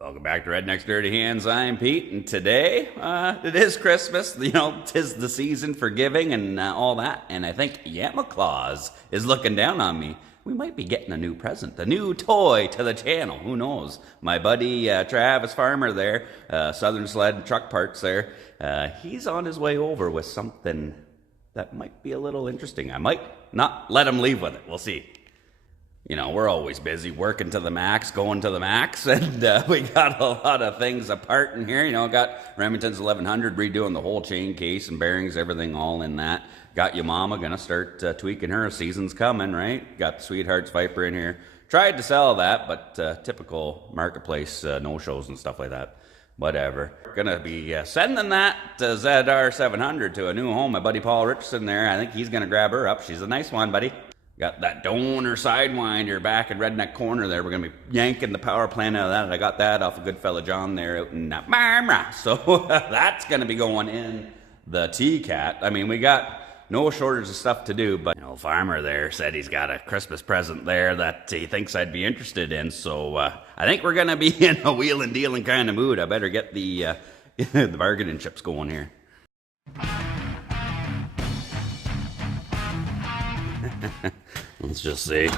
Welcome back to Redneck's Dirty Hands. I'm Pete, and today it is Christmas. You know, 'tis the season for giving and all that. And I think Yama Claus is looking down on me. We might be getting a new present, a new toy to the channel. Who knows? My buddy Travis Farmer there, Southern Sled Truck Parts there, he's on his way over with something that might be a little interesting. I might not let him leave with it. We'll see. You know, we're always busy working to the max, going to the max, and we got a lot of things apart in here. You know, got Remington's 1100 redoing the whole chain case and bearings, everything all in that. Got your mama gonna start tweaking her. Season's coming, right? Got the Sweethearts Viper in here. Tried to sell that, but typical marketplace no-shows and stuff like that. Whatever. Gonna be sending that ZR 700 to a new home. My buddy Paul Richardson there. I think he's gonna grab her up. She's a nice one, buddy. Got that donor sidewinder back in Redneck Corner there. We're going to be yanking the power plant out of that. And I got that off of good fella John there out in Marmara. So that's going to be going in the T-Cat. I mean, we got no shortage of stuff to do. But, you know, Farmer there said he's got a Christmas present there that he thinks I'd be interested in. So I think we're going to be in a wheeling dealing kind of mood. I better get the bargaining chips going here. Let's just see.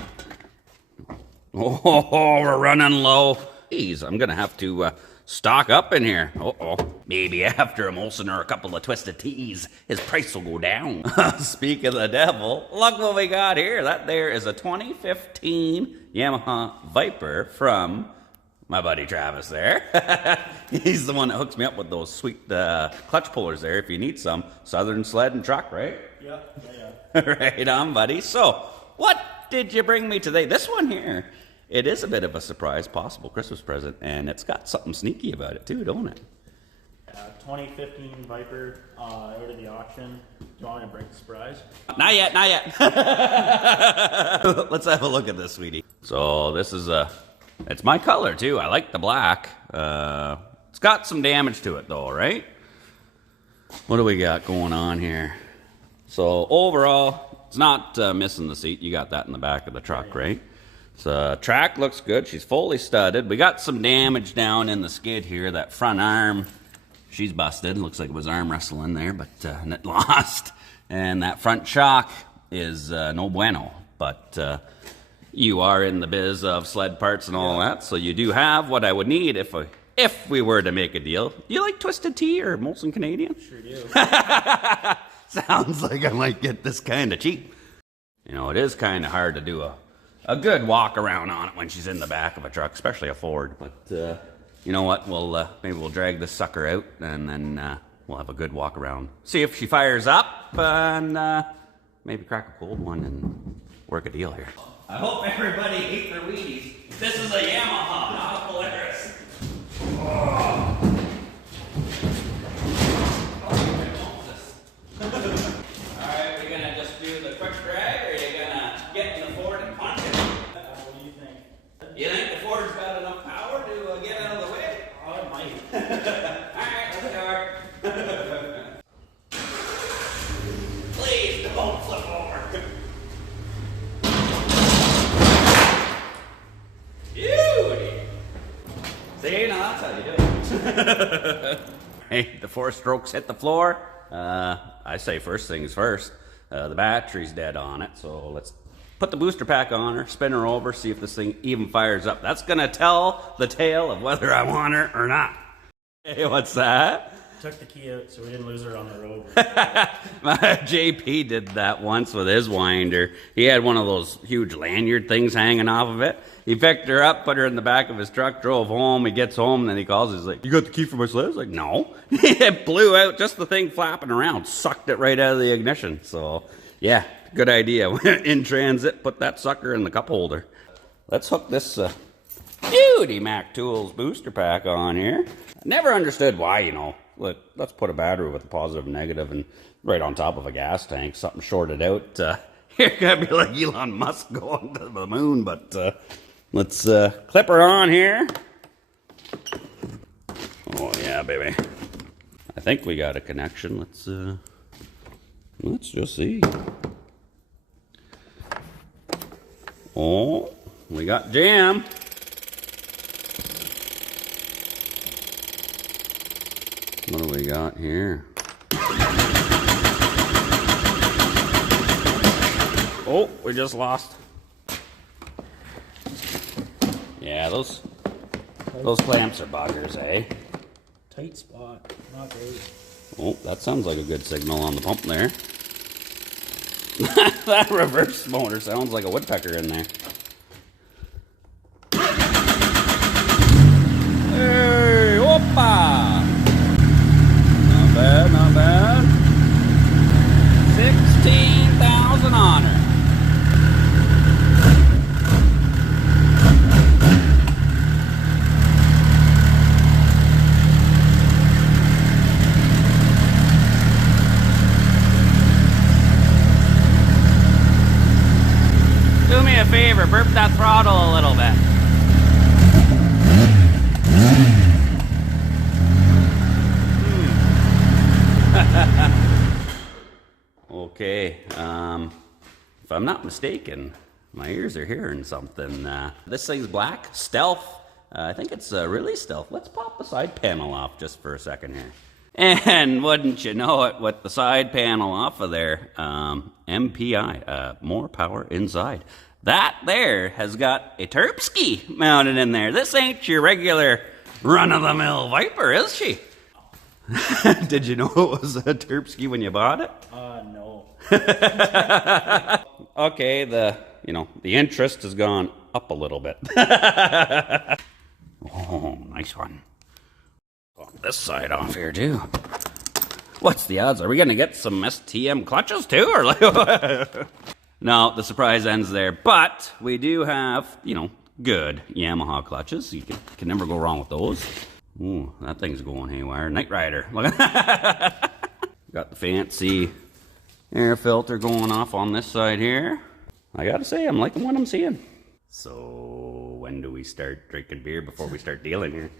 Oh, we're running low. Geez, I'm gonna have to stock up in here. Uh-oh. Maybe after a Molson or a couple of Twisted Teas, his price will go down. Speak of the devil, look what we got here. That there is a 2015 Yamaha Viper from my buddy Travis there. He's the one that hooks me up with those sweet clutch pullers there if you need some. Southern Sled and Truck, right? Yeah. Right on, buddy. So, what did you bring me today? This one here, it is a bit of a surprise, possible Christmas present, and it's got something sneaky about it too, don't it? 2015 Viper out of the auction. Do you want me to break the surprise? Not yet, not yet. Let's have a look at this, sweetie. So, this is it's my color too. I like the black. It's got some damage to it though, right? What do we got going on here? So overall, it's not missing the seat. You got that in the back of the truck, right? So track looks good. She's fully studded. We got some damage down in the skid here. That front arm, she's busted. Looks like it was arm wrestling there, but it lost. And that front shock is no bueno. But you are in the biz of sled parts and all that, so you do have what I would need if we were to make a deal. Do you like Twisted Tea or Molson Canadian? Sure do. Sounds like I might get this kind of cheap. You know, it is kind of hard to do a good walk around on it when she's in the back of a truck, especially a Ford. But you know what? Maybe we'll drag this sucker out and then we'll have a good walk around. See if she fires up and maybe crack a cold one and work a deal here. I hope everybody ate their Wheaties. This is a Yamaha, not a Polaris. Oh. Alright, we're gonna just do the quick drag, or are you gonna get in the Ford and punch it? What do you think? You think the Ford's got enough power to get out of the way? Oh, it might. Alright, let's start. Please don't flip over. Beauty! See, now that's how you do it. Hey, the 4 strokes hit the floor. I say first things first. The battery's dead on it, so let's put the booster pack on her, spin her over, see if this thing even fires up. That's gonna tell the tale of whether I want her or not. Hey, what's that? Took the key out so we didn't lose her on the road. My JP did that once with his winder. He had one of those huge lanyard things hanging off of it. He picked her up, put her in the back of his truck, drove home. He gets home, and then he calls. He's like, "You got the key for my sled?" I was like, "No." It blew out, just the thing flapping around, sucked it right out of the ignition. So, yeah, good idea. In transit, put that sucker in the cup holder. Let's hook this Beauty Mac Tools booster pack on here. Never understood why, you know. Let's put a battery with a positive and negative and right on top of a gas tank. Something shorted out. You're gonna be like Elon Musk going to the moon, but let's clip her on here. Oh yeah, baby. I think we got a connection. Let's just see. Oh, we got jam. got here? Oh, we just lost. Yeah, those clamps are buggers, eh? Tight spot, not great. Oh, that sounds like a good signal on the pump there. That reverse motor sounds like a woodpecker in there. Hey, whoopa! Not bad, not bad. 16,000 on her. Do me a favor, burp that throttle a little bit. Okay, if I'm not mistaken, my ears are hearing something. This thing's black, stealth. I think it's really stealth. Let's pop the side panel off just for a second here. And wouldn't you know it, with the side panel off of there, MPI, more power inside. That there has got a Terpsky mounted in there. This ain't your regular run-of-the-mill Viper, is she? Did you know it was a Terpsky when you bought it? No. Okay, the interest has gone up a little bit. Oh, nice one. This side off here too. What's the odds? Are we gonna get some STM clutches too, or like? No, the surprise ends there. But we do have, good Yamaha clutches. You can never go wrong with those. Ooh, that thing's going haywire. Knight Rider. Look at that. Got the fancy air filter going off on this side here. I gotta say, I'm liking what I'm seeing. So when do we start drinking beer before we start dealing here?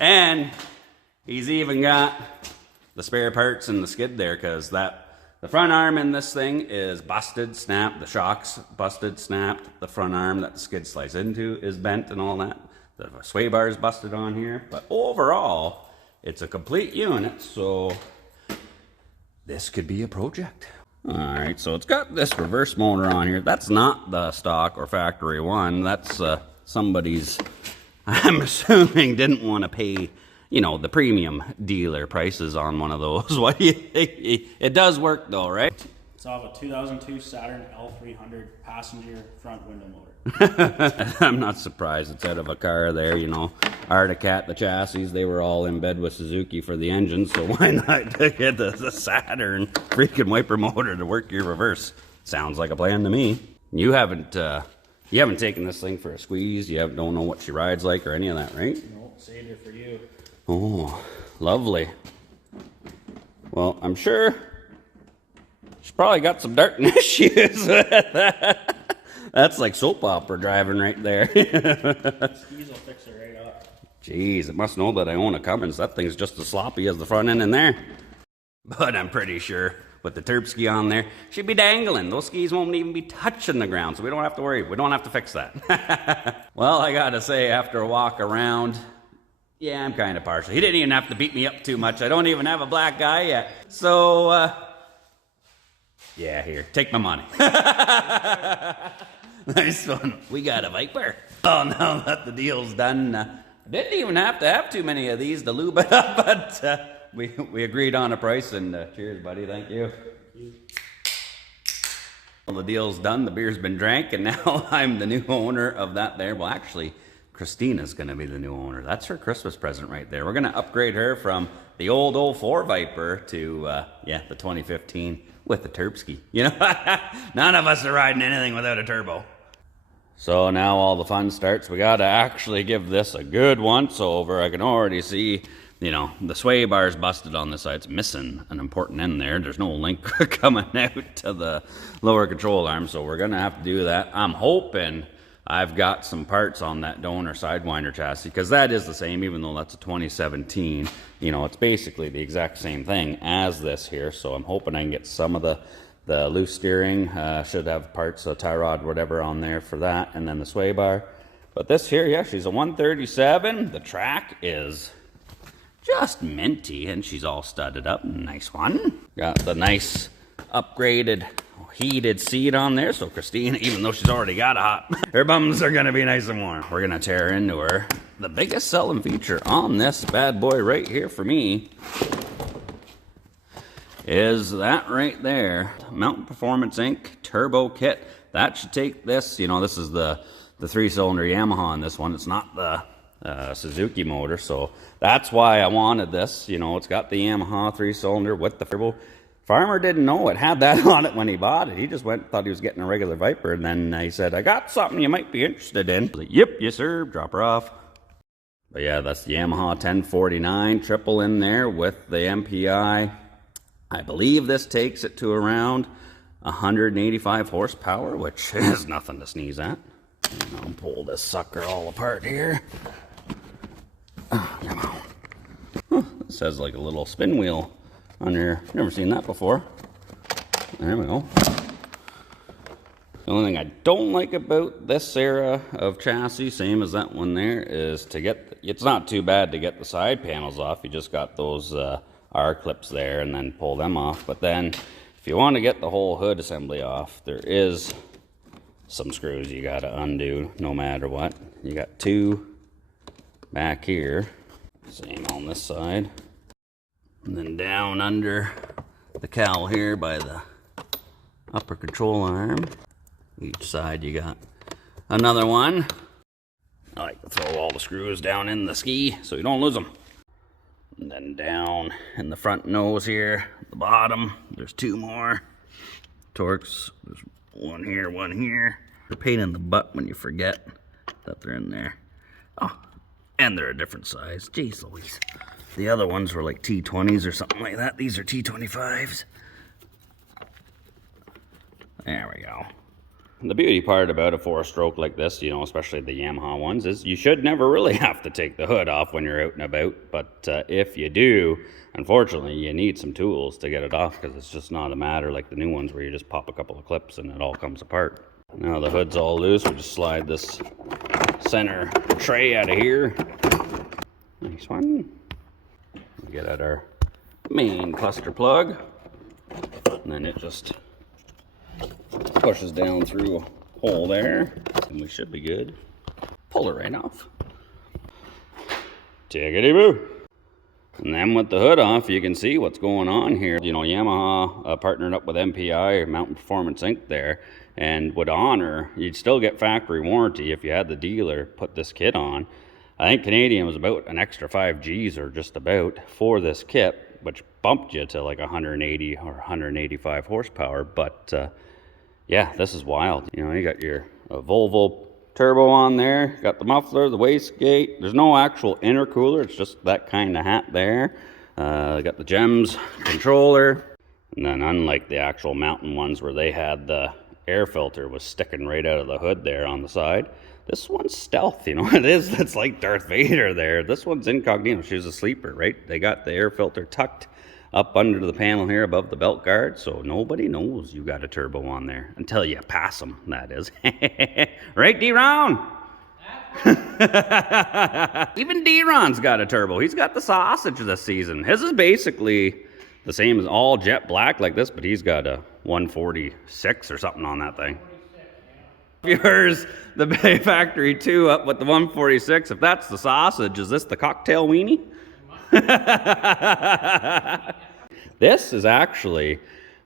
And he's even got the spare parts in the skid there, because the front arm in this thing is busted, snapped, the shock's busted, snapped, the front arm that the skid slides into is bent and all that. The sway bar is busted on here, but overall, it's a complete unit, so this could be a project. Alright, so it's got this reverse motor on here. That's not the stock or factory one. That's somebody's, I'm assuming, didn't want to pay, the premium dealer prices on one of those. What do you think? It does work though, right? It's off a 2002 Saturn L300 passenger front window motor. I'm not surprised it's out of a car there, Articat, the chassis, they were all in bed with Suzuki for the engine, so why not get the Saturn freaking wiper motor to work your reverse? Sounds like a plan to me. You haven't taken this thing for a squeeze, don't know what she rides like or any of that, right? No, saved her for you. Oh, lovely. Well, I'm sure she's probably got some dirt issues with that. That's like soap opera driving right there. Skis will fix it right up. Jeez, it must know that I own a Cummins. That thing's just as sloppy as the front end in there. But I'm pretty sure with the Terpsky on there, she'd be dangling. Those skis won't even be touching the ground, so we don't have to worry. We don't have to fix that. Well, I gotta say, after a walk around, yeah, I'm kind of partial. He didn't even have to beat me up too much. I don't even have a black eye yet. So, yeah, here, take my money. Nice one. We got a Viper. Oh, now that the deal's done, didn't even have to have too many of these to lube it up, but we agreed on a price, and cheers, buddy. Thank you. Well, the deal's done. The beer's been drank, and now I'm the new owner of that there. Well, actually, Christina's going to be the new owner. That's her Christmas present right there. We're going to upgrade her from the old 04 Viper to, the 2015 with the Terpsky. None of us are riding anything without a turbo. So now all the fun starts. We got to actually give this a good once over. I can already see, the sway bar's busted on this side. It's missing an important end there. There's no link coming out to the lower control arm, so we're going to have to do that. I'm hoping I've got some parts on that donor Sidewinder chassis, because that is the same, even though that's a 2017. It's basically the exact same thing as this here, so I'm hoping I can get some of the loose steering. Should have parts, a tie rod, whatever on there for that, and then the sway bar. But this here, yeah, she's a 137. The track is just minty, and she's all studded up. Nice one. Got the nice upgraded heated seat on there, so Christina, even though she's already got a hot, her bums are gonna be nice and warm. We're gonna tear into her. The biggest selling feature on this bad boy right here for me is that right there, Mountain Performance Inc. Turbo Kit. That should take this, you know, this is the 3-cylinder Yamaha on this one. It's not the Suzuki motor, so that's why I wanted this. You know, it's got the Yamaha 3-cylinder with the turbo. Farmer didn't know it had that on it when he bought it. He just thought he was getting a regular Viper, and then he said, I got something you might be interested in. Like, yep, yes sir, drop her off. But yeah, that's the Yamaha 1049 triple in there with the MPI. I believe this takes it to around 185 horsepower, which is nothing to sneeze at. And I'll pull this sucker all apart here. Oh, come on. Huh, it says like a little spin wheel on there. Never seen that before. There we go. The only thing I don't like about this era of chassis, same as that one there, is to get, it's not too bad to get the side panels off. You just got those R-clips there and then pull them off. But then if you want to get the whole hood assembly off, there is some screws you got to undo no matter what. You got 2 back here, same on this side. And then down under the cowl here by the upper control arm. Each side you got another one. I like to throw all the screws down in the ski so you don't lose them. And then down in the front nose here, at the bottom, there's 2 more Torx. There's one here, one here. They're a pain in the butt when you forget that they're in there. Oh, and they're a different size. Jeez Louise. The other ones were like T20s or something like that. These are T25s. There we go. The beauty part about a 4-stroke like this, you know, especially the Yamaha ones, is you should never really have to take the hood off when you're out and about. But if you do, unfortunately, you need some tools to get it off, because it's just not a matter like the new ones where you just pop a couple of clips and it all comes apart. Now the hood's all loose, we just slide this center tray out of here. Nice one. We get out our main cluster plug, and then it just pushes down through a hole there, and we should be good. Pull it right off. Tickety boo. And then with the hood off, you can see what's going on here. You know, Yamaha partnered up with MPI, or Mountain Performance Inc. there, and would honor, you'd still get factory warranty if you had the dealer put this kit on. I think Canadian was about an extra 5 G's or just about for this kit, which bumped you to like 180 or 185 horsepower. But yeah, this is wild. You know, you got your Volvo turbo on there, got the muffler, the wastegate. There's no actual intercooler, it's just that kind of hat there. Got the GEMS controller. And then unlike the actual Mountain ones where they had the air filter was sticking right out of the hood there on the side, this one's stealth, you know. It's like Darth Vader there. This one's incognito. She was a sleeper, right? They got the air filter tucked up under the panel here above the belt guard, so nobody knows you got a turbo on there until you pass them, that is. Right, D-Ron? Even D-Ron's got a turbo. He's got the sausage this season. His is basically the same as all jet black like this, but he's got a 146 or something on that thing. Yours, the Bay Factory 2 up with the 146. If that's the sausage, is this the cocktail weenie? This is actually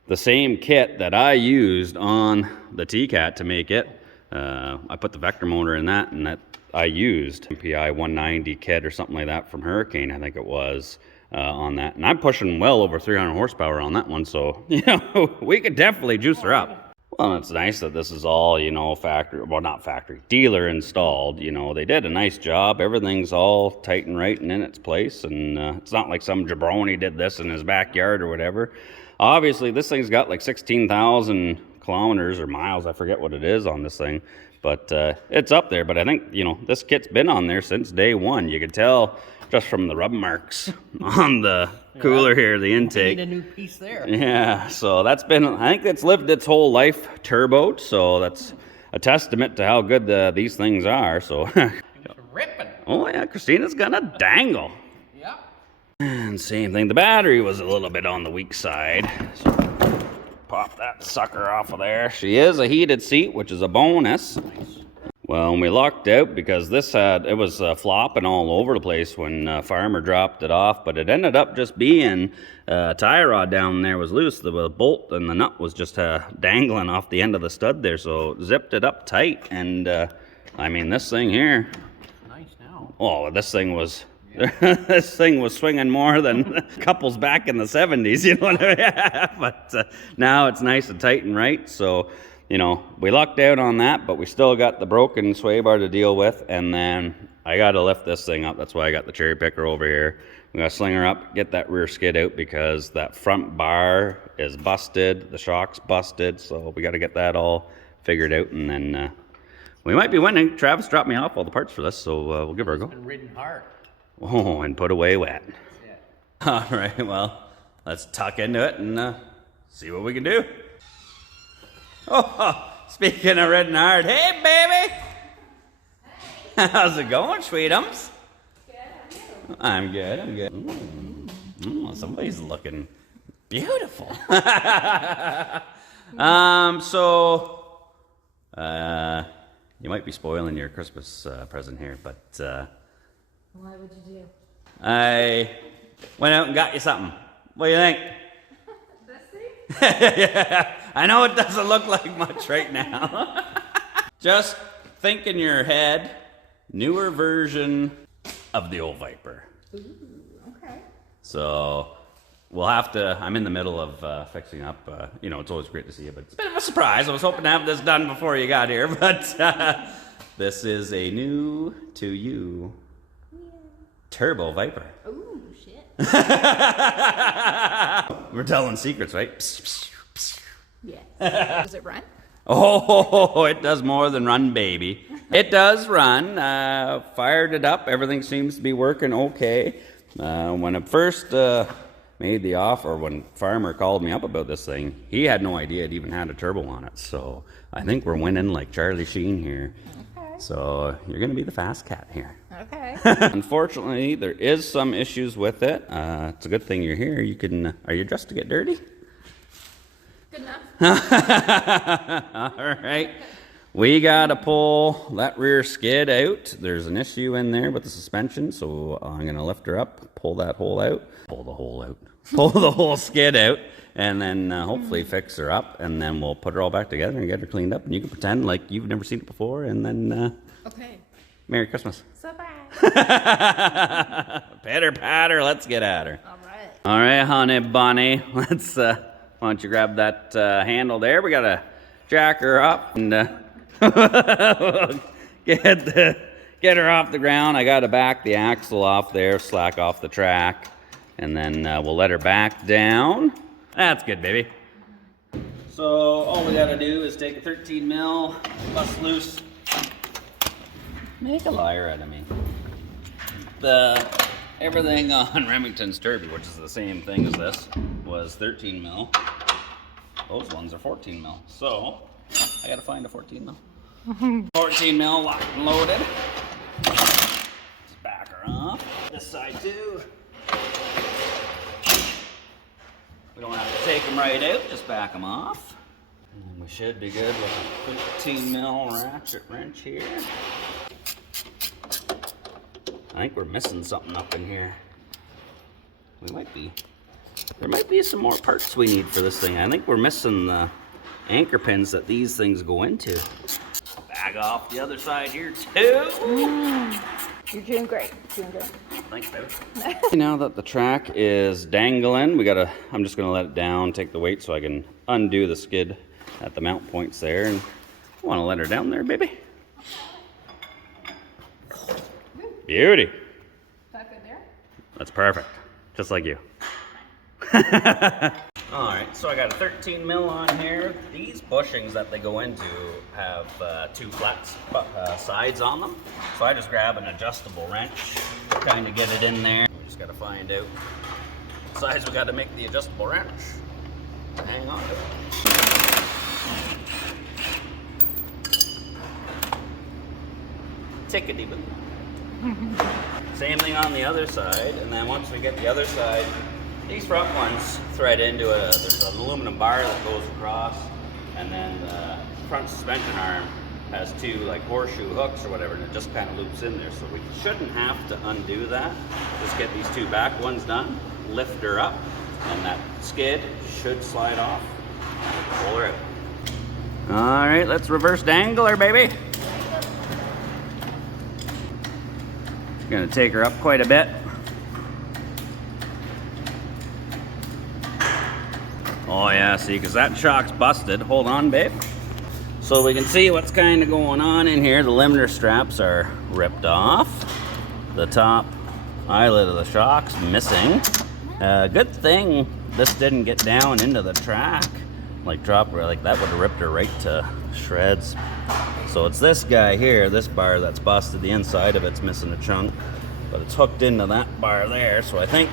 the same kit that I used on the T-Cat to make it. I put the Vector motor in that, and that I used MPI 190 kit or something like that from Hurricane, I think it was, on that. And I'm pushing well over 300 horsepower on that one, so, you know, we could definitely juice her up. Well, it's nice that this is all, you know, factory, well, not factory, dealer installed. You know, they did a nice job. Everything's all tight and right and in its place. And it's not like some jabroni did this in his backyard or whatever. Obviously, this thing's got like 16,000 kilometers or miles. I forget what it is on this thing. But it's up there. But I think, you know, this kit's been on there since day one. You could tell just from the rub marks on the cooler here, the intake. Need a new piece there. Yeah, so that's been, I think it's lived its whole life turboed, so that's a testament to how good these things are. So It's ripping. oh yeah, Christina's gonna dangle. Yeah. And same thing, the battery was a little bit on the weak side. So pop that sucker off of there. She is a heated seat, which is a bonus. Well, we lucked out because it was flopping all over the place when Farmer dropped it off, but it ended up just being tie rod down there was loose. The bolt and the nut was just dangling off the end of the stud there, so zipped it up tight. And I mean, this thing here. Nice now. Oh, this thing was. This thing was swinging more than couples back in the 70s, you know what I mean? But now it's nice and tight and right, so, you know, we lucked out on that, but we still got the broken sway bar to deal with, and then I got to lift this thing up. That's why I got the cherry picker over here. We got to sling her up, get that rear skid out, because that front bar is busted, the shock's busted, so we got to get that all figured out, and then we might be winning. Travis dropped me off all the parts for this, so we'll give her a go. Been ridden hard. Oh, and put away wet. Yeah. All right, well, let's tuck into it and see what we can do. Oh, speaking of red and hard, hey, baby. Hey. How's it going, sweetums? Good, how are you? I'm good, I'm good. Somebody's looking beautiful. You might be spoiling your Christmas present here, but... What would you do? I went out and got you something. What do you think? This thing? Yeah, I know it doesn't look like much right now. Just think in your head, newer version of the old Viper. Ooh, okay. So we'll have to, I'm in the middle of fixing up, you know, it's always great to see you, but it's a bit of a surprise. I was hoping to have this done before you got here, but this is a new to you Turbo Viper. Ooh, shit. We're telling secrets, right? Yeah. Does it run? Oh, it does more than run, baby. It does run. Fired it up. Everything seems to be working okay. When I first made the offer, when Farmer called me up about this thing, he had no idea it even had a turbo on it. So I think we're winning like Charlie Sheen here. Okay. So you're going to be the fast cat here. Okay. Unfortunately, there is some issues with it. It's a good thing you're here. You can. Are you dressed to get dirty? Good enough. All right. We got to pull that rear skid out. There's an issue in there with the suspension, so I'm going to lift her up, pull that hole out, pull the hole out, pull the whole skid out, and then hopefully fix her up, and then we'll put her all back together and get her cleaned up, and you can pretend like you've never seen it before, and then Okay. Merry Christmas. So bye. Patter, patter, let's get at her. All right. All right, honey bunny, let's, why don't you grab that handle there? We got to jack her up and get her off the ground. I got to back the axle off there, slack off the track, and then we'll let her back down. That's good, baby. So all we got to do is take a 13 mil, bust loose, make a liar out of me. Everything on Remington's Derby, which is the same thing as this, was 13 mil. Those ones are 14 mil. So I got to find a 14 mil. 14 mil locked and loaded. Just back her off. This side too. We don't have to take them right out, just back them off. And we should be good with a 15 mil ratchet wrench here. I think we're missing something up in here. We might be. There might be some more parts we need for this thing. I think we're missing the anchor pins that these things go into. Bag off the other side here too. You're doing great. Doing good. Thanks, baby. Now that the track is dangling, I'm just gonna let it down, take the weight so I can undo the skid at the mount points there. And I wanna let her down there, baby. Beauty. That good there? That's perfect. Just like you. Alright, so I got a 13 mil on here. These bushings that they go into have two flat sides on them. So I just grab an adjustable wrench, kind of get it in there. We just got to find out what size we got to make the adjustable wrench. Hang on to it. Tickety-boo. Same thing on the other side, and then once we get the other side, these front ones thread into there's an aluminum bar that goes across, and then the front suspension arm has two like horseshoe hooks or whatever, and it just kind of loops in there. So we shouldn't have to undo that. Just get these two back ones done, lift her up, and that skid should slide off. Pull her out. All right, let's reverse dangle her, baby. Gonna take her up quite a bit. Oh yeah, see, because that shock's busted. Hold on, babe. So we can see what's kind of going on in here. The limiter straps are ripped off. The top eyelet of the shock's missing. Good thing this didn't get down into the track. Like drop her, like that would have ripped her right to shreds. So it's this guy here, this bar that's busted. The inside of it's missing a chunk, but it's hooked into that bar there. So I think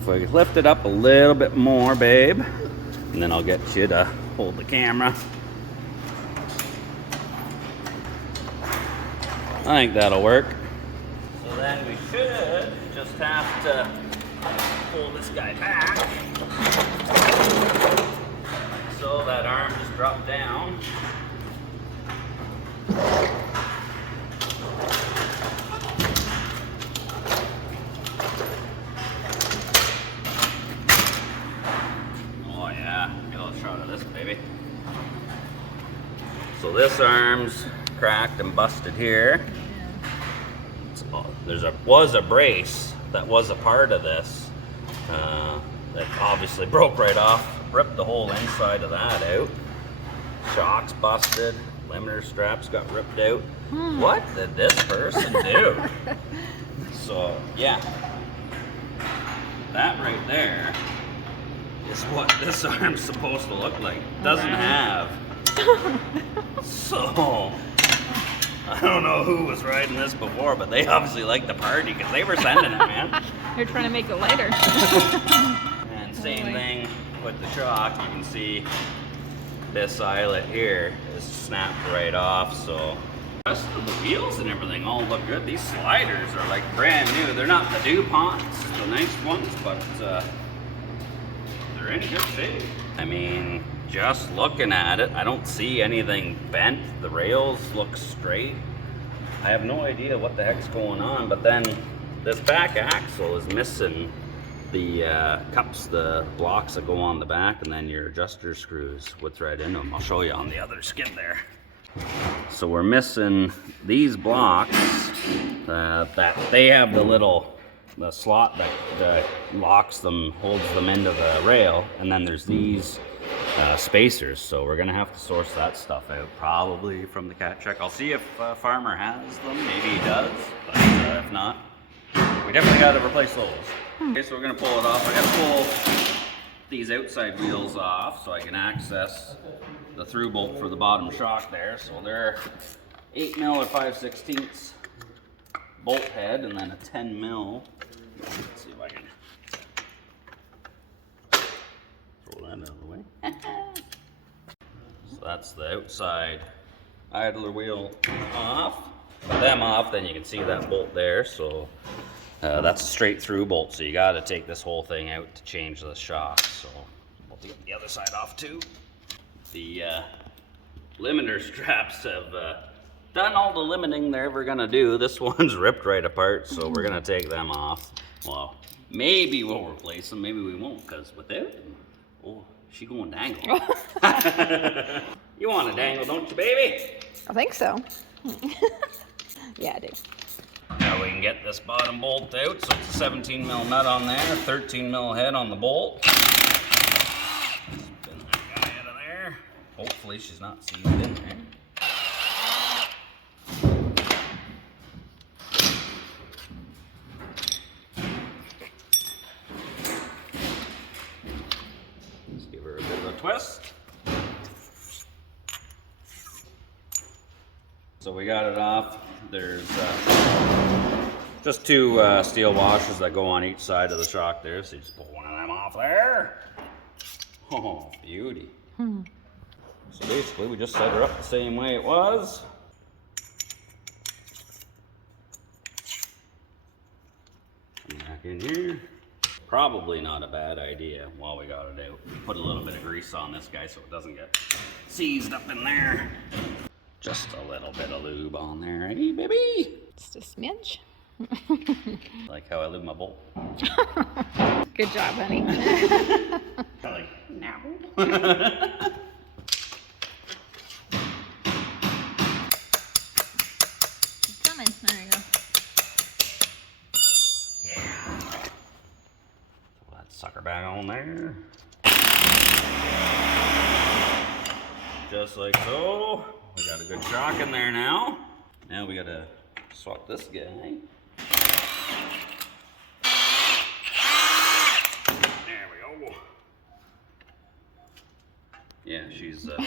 if we lift it up a little bit more, babe, and then I'll get you to hold the camera. I think that'll work. So then we should just have to pull this guy back. So that arm just dropped down. Oh yeah, get a little shot of this baby. So this arm's cracked and busted here. Was a brace that was a part of this that obviously broke right off, ripped the whole inside of that out. Shock's busted, limiter straps got ripped out. What did this person do? So yeah, that right there is what this arm's supposed to look like. Doesn't have. So I don't know who was riding this before, but they obviously liked the party because they were sending it, man. You're trying to make it lighter. And same thing with the shock. You can see this eyelet here is snapped right off. So the rest of the wheels and everything all look good. These sliders are like brand new. They're not the DuPonts, the nice ones, but they're in good shape. I mean, just looking at it, I don't see anything bent. The rails look straight. I have no idea what the heck's going on, but then this back axle is missing the cups, the blocks that go on the back, and then your adjuster screws would thread into them. I'll show you on the other skid there. So we're missing these blocks that they have the slot that locks them, holds them into the rail, and then there's these spacers. So we're gonna have to source that stuff out, probably from the cat check. I'll see if Farmer has them. Maybe he does, but if not, we definitely got to replace those. Okay, so we're gonna pull it off. I gotta pull these outside wheels off so I can access the through bolt for the bottom shock there. So they're 8 mil or 5/16 bolt head, and then a 10 mil. Let's see if I can throw that out of the way. So that's the outside idler wheel off. With them off, then you can see that bolt there. So that's a straight through bolt. So you got to take this whole thing out to change the shock. So we'll get the other side off too. The limiter straps have done all the limiting they're ever gonna do. This one's ripped right apart, so we're gonna take them off. Well, maybe we'll replace them, maybe we won't, because without them, oh, she going dangle. You want to dangle, don't you, baby? I think so. Yeah, I do. Now we can get this bottom bolt out. So it's a 17 mil nut on there, 13 mil head on the bolt. Spin that guy out of there. Hopefully she's not seized in there. Let's give her a bit of a twist. So we got it off. There's just two steel washers that go on each side of the shock there. So you just pull one of them off there. Oh, beauty. So basically we just set her up the same way it was. back in here. Probably not a bad idea while we got it out. Put a little bit of grease on this guy so it doesn't get seized up in there. Just a little bit of lube on there, hey baby? Just a smidge. Like how I lube my bolt. Good job, honey. Like, no. It's coming. There you go. Pull that sucker back on there. Just like so. We got a good shock in there now. Now we gotta swap this guy. There we go. Yeah, she's there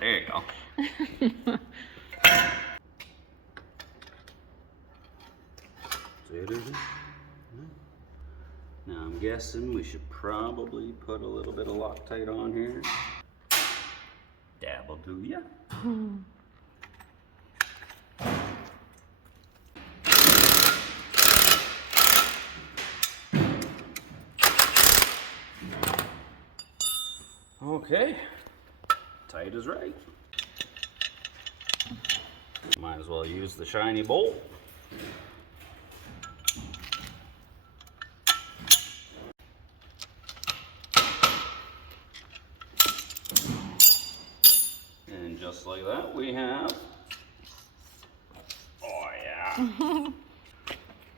you go. Now I'm guessing we should probably put a little bit of Loctite on here. Dabble, do ya? Okay, tight is right. Might as well use the shiny bolt. And just like that, we have, oh yeah,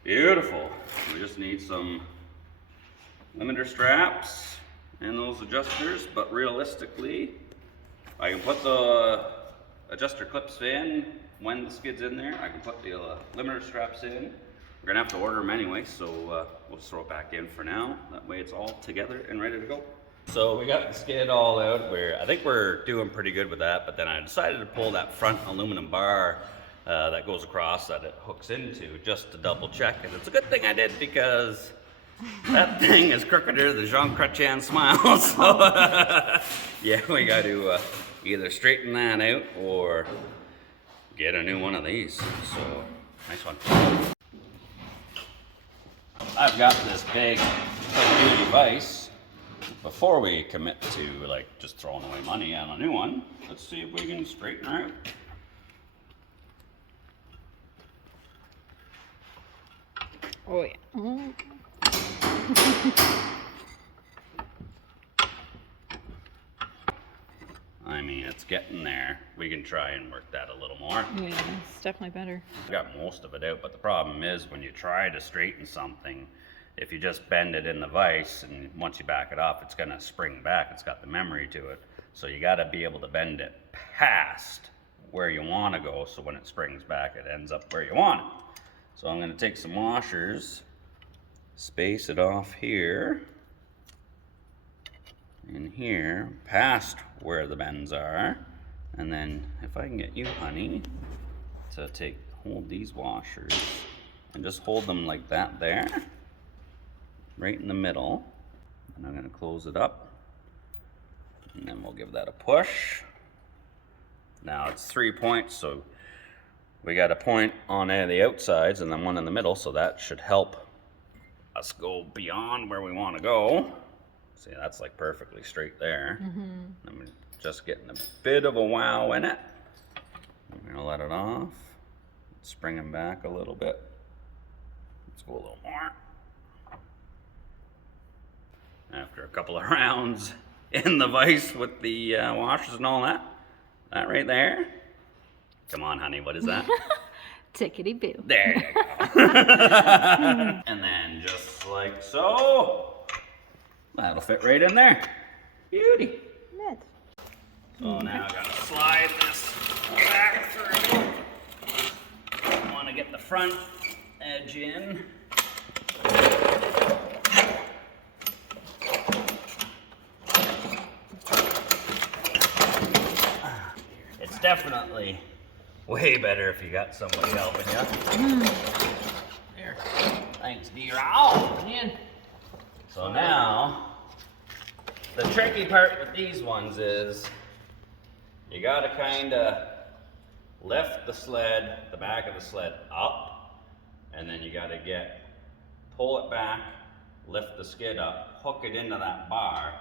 beautiful. We just need some limiter straps and those adjusters, but realistically, I can put the adjuster clips in when the skid's in there. I can put the limiter straps in. We're gonna have to order them anyway, so we'll just throw it back in for now. That way it's all together and ready to go. So we got the skid all out. I think we're doing pretty good with that, but then I decided to pull that front aluminum bar that goes across that it hooks into just to double check. And it's a good thing I did because that thing is crookeder than Jean Chrétien smile. So yeah, we got to either straighten that out or get a new one of these. So nice one. I've got this big heavy duty vise. Before we commit to like just throwing away money on a new one, let's see if we can straighten her out. Oh yeah. I mean, it's getting there. We can try and work that a little more. Yeah, it's definitely better. I've got most of it out, but the problem is when you try to straighten something, if you just bend it in the vise and once you back it off, it's gonna spring back. It's got the memory to it. So you gotta be able to bend it past where you wanna go, so when it springs back, it ends up where you want it. So I'm gonna take some washers, space it off here, and here, past where the bends are. And then if I can get you, honey, to hold these washers and just hold them like that there, right in the middle. And I'm gonna close it up. And then we'll give that a push. Now it's 3 points, so we got a point on the outsides and then one in the middle, so that should help us go beyond where we want to go. See, that's like perfectly straight there. I'm just getting a bit of a wow in it. I'm gonna let it off. Spring them back a little bit. Let's go a little more. After a couple of rounds in the vise with the washers and all that. That right there. Come on, honey, what is that? Tickety boo. There you go. And then just like so. That'll fit right in there. Beauty. Net. So now I gotta slide this back through. I wanna get the front edge in. It's definitely way better if you got somebody helping you. Here. Thanks, D-Row. So now, the tricky part with these ones is you gotta kinda lift the sled, the back of the sled up, and then you gotta pull it back, lift the skid up, hook it into that bar,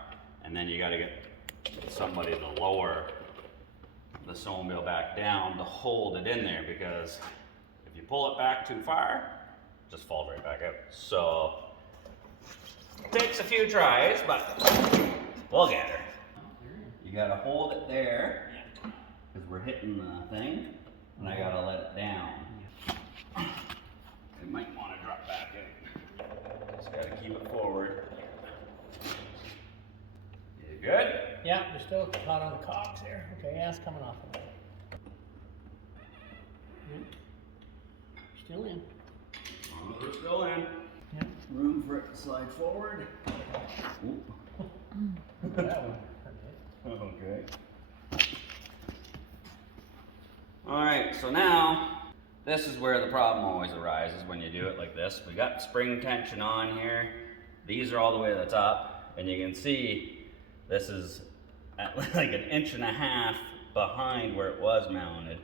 and then you gotta get somebody to lower the snowmobile back down to hold it in there, because if you pull it back too far, it just falls right back out. So it takes a few tries, but we'll get her. You gotta hold it there, because we're hitting the thing, and I gotta let it down. It might want to drop back in. Just gotta keep it forward. You good? Yeah, you're still caught on the cogs there. Okay, yeah, it's coming off a bit. Yeah. Still in. We're still in. Yeah. Room for it to slide forward. Ooh. That one. Okay. Alright, so now this is where the problem always arises when you do it like this. We got spring tension on here. These are all the way to the top, and you can see this is at like 1.5 inches behind where it was mounted.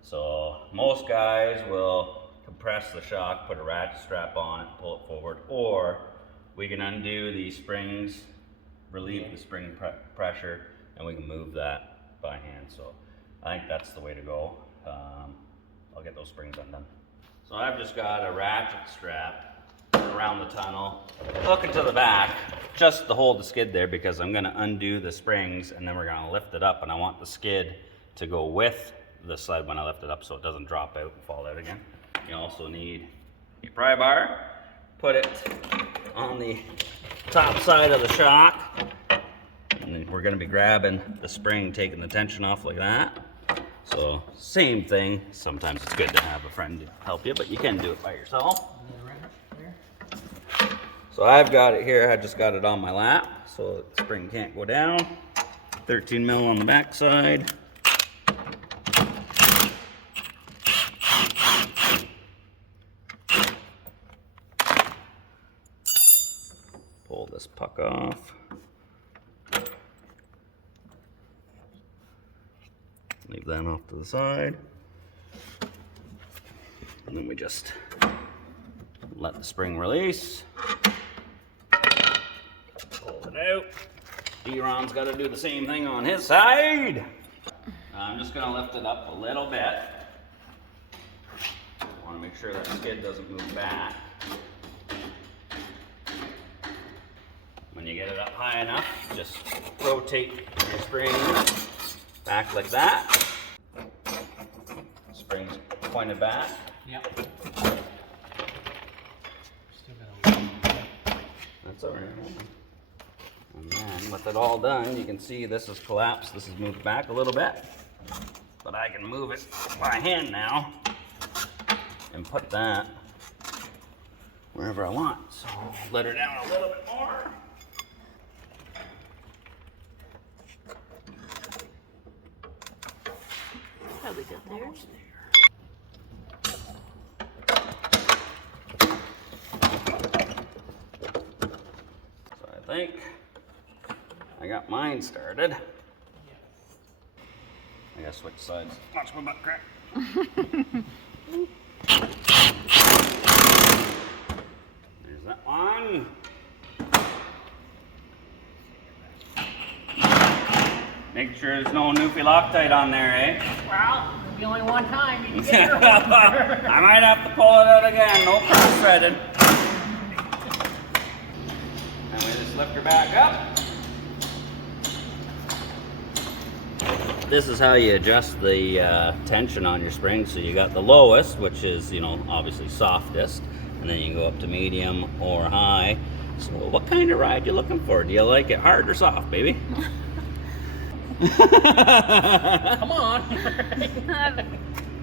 So most guys will compress the shock, put a ratchet strap on it, pull it forward, or we can undo these springs, relieve the spring pressure, and we can move that by hand. So I think that's the way to go. I'll get those springs undone. So I've just got a ratchet strap around the tunnel, hook it to the back, just to hold the skid there, because I'm gonna undo the springs and then we're gonna lift it up, and I want the skid to go with the sled when I lift it up so it doesn't drop out and fall out again. You also need a pry bar, put it on the top side of the shock, and then we're gonna be grabbing the spring, taking the tension off like that. So same thing, sometimes it's good to have a friend to help you, but you can do it by yourself. So I've got it here, I just got it on my lap, so the spring can't go down. 13 mil on the back side. Pull this puck off. Leave that off to the side. And then we just let the spring release. Pull it out. D-Ron's got to do the same thing on his side. I'm just going to lift it up a little bit. I want to make sure that skid doesn't move back. When you get it up high enough, just rotate your spring back like that. Spring's pointed back. Yep. Still That's alright. And then with it all done, you can see this is collapsed. This is moved back a little bit. But I can move it by hand now and put that wherever I want. So let her down a little bit more. Probably good there. So I think I got mine started. I gotta switch sides. Watch my butt crack. There's that one. Make sure there's no Newfie Loctite on there, eh? Well, it'll be only one time you can get her up there. I might have to pull it out again. No cross threaded. And we just lift her back up. This is how you adjust the tension on your spring. So you got the lowest, which is, you know, obviously softest, and then you can go up to medium or high. So what kind of ride you looking for? Do you like it hard or soft, baby? Come on.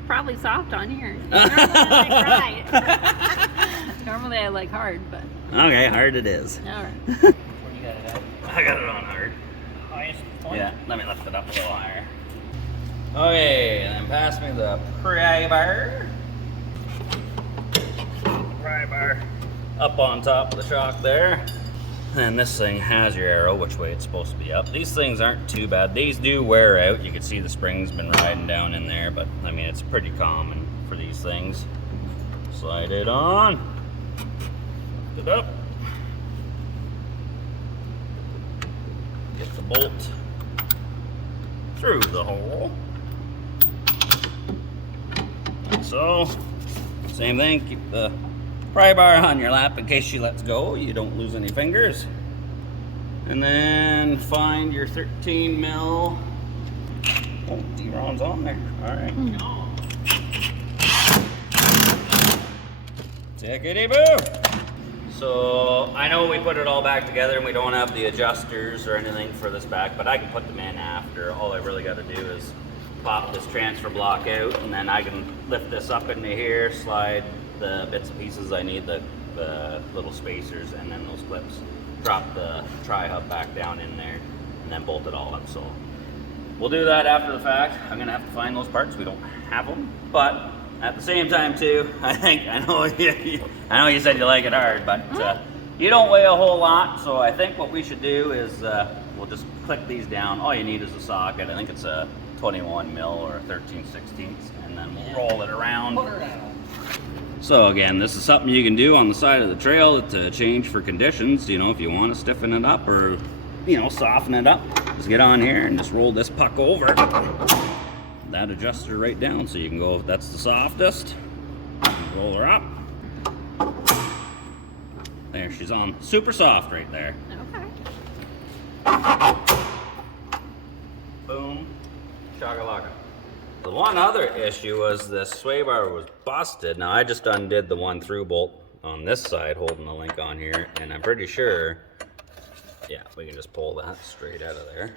Probably soft on here. Normally I like right. Normally I like hard, but Okay, hard it is. all right. Where you got it at? I got it on hard. Highest point? Yeah, let me lift it up a little higher. Okay, and then pass me the pry bar. Pry bar up on top of the shock there. And this thing has your arrow, which way it's supposed to be up. These things aren't too bad. These do wear out. You can see the spring's been riding down in there, but I mean, it's pretty common for these things. Slide it on. Lift it up. Get the bolt through the hole. Like so. Same thing, keep the pry bar on your lap in case she lets go. You don't lose any fingers. And then find your 13 mil. Oh, D-Ron's on there. All right. Tickety-boo! So, I know we put it all back together and we don't have the adjusters or anything for this back, but I can put them in after. All I really got to do is pop this transfer block out, and then I can lift this up into here, slide the bits and pieces I need, the little spacers, and then those clips. Drop the tri-hub back down in there, and then bolt it all up. So we'll do that after the fact. I'm gonna have to find those parts. We don't have them, but at the same time too, I know you said you like it hard, but you don't weigh a whole lot. So I think what we should do is we'll just click these down. All you need is a socket. I think it's a 21 mil or 13/16, and then we'll roll it around. So again, this is something you can do on the side of the trail to change for conditions. You know, if you want to stiffen it up or, you know, soften it up, just get on here and just roll this puck over that adjuster right down. So you can go, if that's the softest, roll her up. There, she's on super soft right there. Okay. Boom, shakalaka. The one other issue was this sway bar was busted. Now I just undid the one through bolt on this side holding the link on here, and I'm pretty sure, yeah, we can just pull that straight out of there.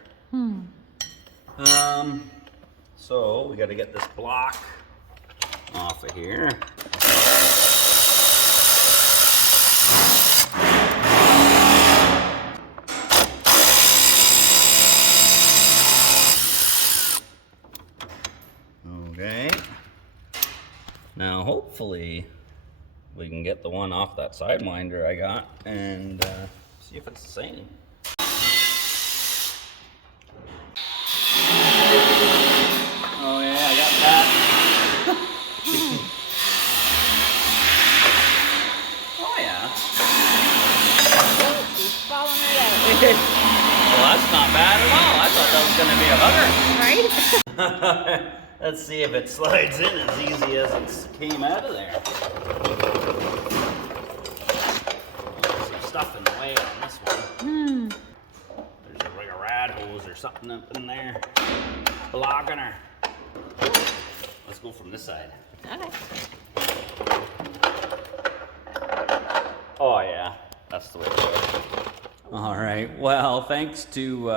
So we got to get this block off of here. Okay. Now hopefully we can get the one off that sidewinder I got and see if it's the same. Oh yeah, I got that. Oh yeah. She's falling right out. Well, that's not bad at all. I thought that was gonna be a hugger. Right? Let's see if it slides in as easy as it came out of there. There's some stuff in the way on this one. There's like a rad hose or something up in there blocking her. Let's go from this side. Okay. Oh yeah, that's the way to do it. All right, well, thanks to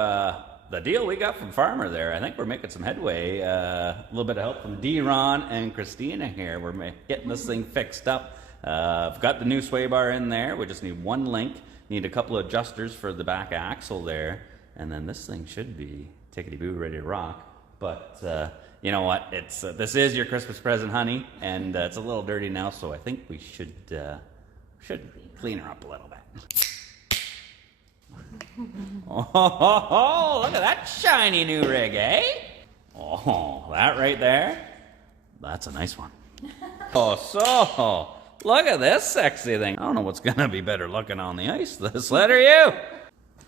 the deal we got from Farmer there, I think we're making some headway. A little bit of help from D-Ron and Christina here. We're getting this thing fixed up. I've got the new sway bar in there. We just need one link. Need a couple of adjusters for the back axle there. And then this thing should be tickety-boo, ready to rock. But you know what? It's this is your Christmas present, honey. And it's a little dirty now, so I think we should clean her up a little bit. Oh, look at that shiny new rig, eh? Oh, that right there, that's a nice one. Oh, so, look at this sexy thing. I don't know what's gonna be better looking on the ice, this sled or you.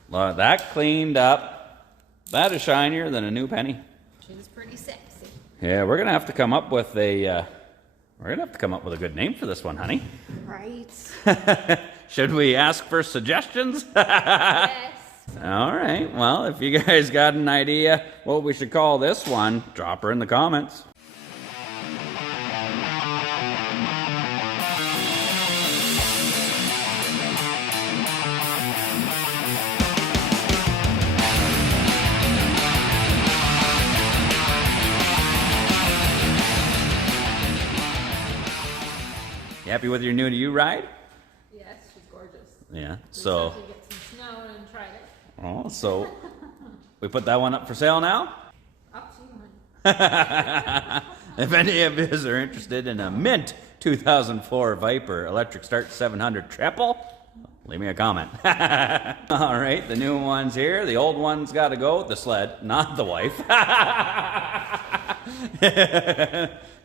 Look, that cleaned up. That is shinier than a new penny. She's pretty sexy. Yeah, we're gonna have to come up with a good name for this one, honey. Right. Should we ask for suggestions? Yes. All right, well, if you guys got an idea what we should call this one, drop her in the comments. You happy with your new to you ride? Yes, she's gorgeous. Yeah, We so, just have to get some snow and try it. oh, so we put that one up for sale now? Up to you, honey. If any of you are interested in a mint 2004 Viper electric start 700 triple, leave me a comment. All right, the new one's here. The old one's got to go. The sled, not the wife.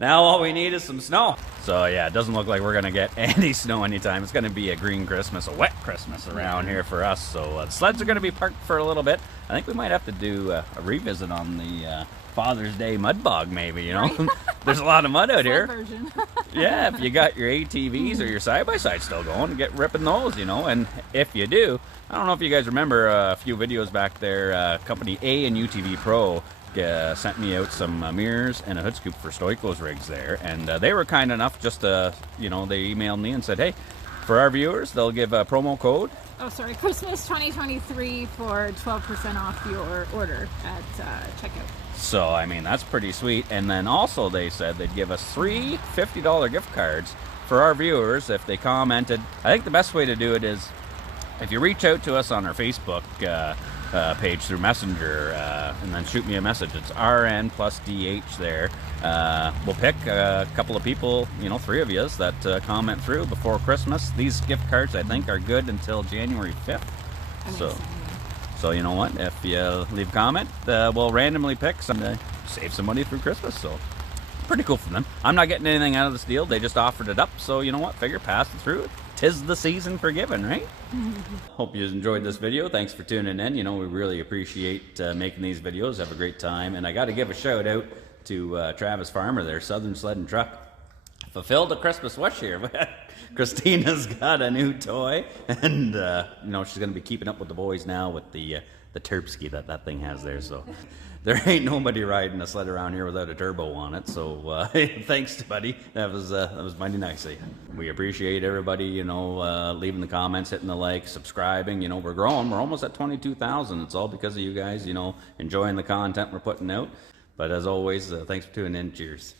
Now all we need is some snow. So yeah, it doesn't look like we're gonna get any snow anytime. It's gonna be a green Christmas, a wet Christmas around here for us. So the sleds are gonna be parked for a little bit. I think we might have to do a revisit on the Father's Day mud bog, maybe, you know? Right. There's a lot of mud out Sled here. version. Yeah, if you got your ATVs or your side-by-side still going, get ripping those, you know. And if you do, I don't know if you guys remember a few videos back there, company A and UTV Pro sent me out some mirrors and a hood scoop for Stoikos rigs there, and they were kind enough just to, you know, they emailed me and said, hey, for our viewers, they'll give a promo code. Oh, sorry, Christmas 2023 for 12% off your order at checkout. So, I mean, that's pretty sweet. And then also they said they'd give us 3 $50 gift cards for our viewers if they commented. I think the best way to do it is if you reach out to us on our Facebook page through Messenger and then shoot me a message. It's RN plus DH there. We'll pick a couple of people, you know, 3 of you that comment through before Christmas. These gift cards, I think, are good until January 5th. So you know what? If you leave a comment, we'll randomly pick some to save some money through Christmas. So pretty cool for them. I'm not getting anything out of this deal. They just offered it up. So you know what? Figure pass it through. 'Tis the season for giving, right? Hope you enjoyed this video. Thanks for tuning in. You know, we really appreciate making these videos. Have a great time. And I got to give a shout out to Travis Farmer there, Southern Sled and Truck. Fulfilled a Christmas wish here. Christina's got a new toy, and you know, she's gonna be keeping up with the boys now with the Terpsky that thing has there. So there ain't nobody riding a sled around here without a turbo on it. So thanks, buddy. That was mighty nice of you. We appreciate everybody, you know, leaving the comments, hitting the like, subscribing. You know, we're growing. We're almost at 22,000. It's all because of you guys. You know, enjoying the content we're putting out. But as always, thanks for tuning in. Cheers.